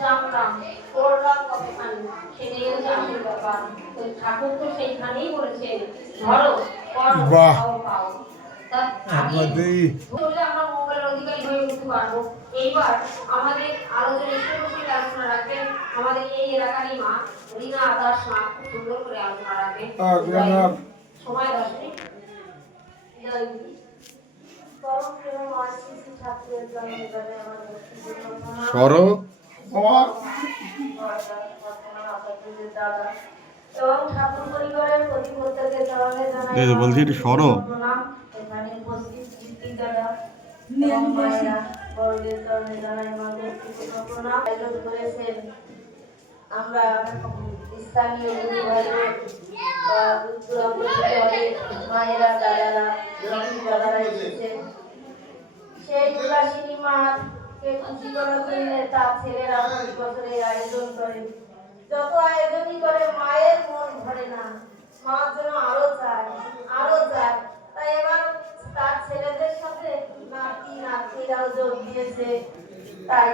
জানলাম, পড়লাম কতখানি, সেটাই হচ্ছে আসল ব্যাপার। তো ঠাকুর তো সেইখানেই বলেছেন, ধরো করো বাহ! পাও পাও। তা আগে একবারেই ধরলে আমরা মঙ্গলের অধিকারী হয়ে উঠতে পারবো। এইবার আমাদের আলোচনা সরাসরি আলোচনা রাখবেন আমাদের এই এলাকারই মা রীনা দাস মা, খুব সুন্দর করে আলোচনা রাখবেন। সময় 10 মিনিট। জয় গুরু। পরম প্রেম মাসিসি ঠাকুরের জন্মে জন্মে আমার ভক্তিপূর্ণ প্রণাম। সরো আমার দাদা এবং ঠাকুর পরিবারের প্রতি প্রত্যেকের চরণে জানাই এই তো বলছি একটু সরো। প্রণাম। এখানে উপস্থিত কীর্তি দাদা এবং মায়েরা বড়দের চরণে জানাই আমার ভক্তিপূর্ণ প্রণাম। আয়োজন করেছেন আমরা স্থানীয় গুরু ভাইদের বা দূর থেকে অনেক মায়েরা দাদারা দাদারা এসেছেন। সেই উল্লাসিনী মাকে খুশি করার জন্য তার ছেলেরা প্রতি বছরের আয়োজন করে। যত আয়োজনই করে মায়ের মন ভরে না, মার জন্য আরো চায় আরো চায়। তাই এবার তার ছেলেদের সাথে নাতি নাতনিরাও যোগ দিয়েছে। তাই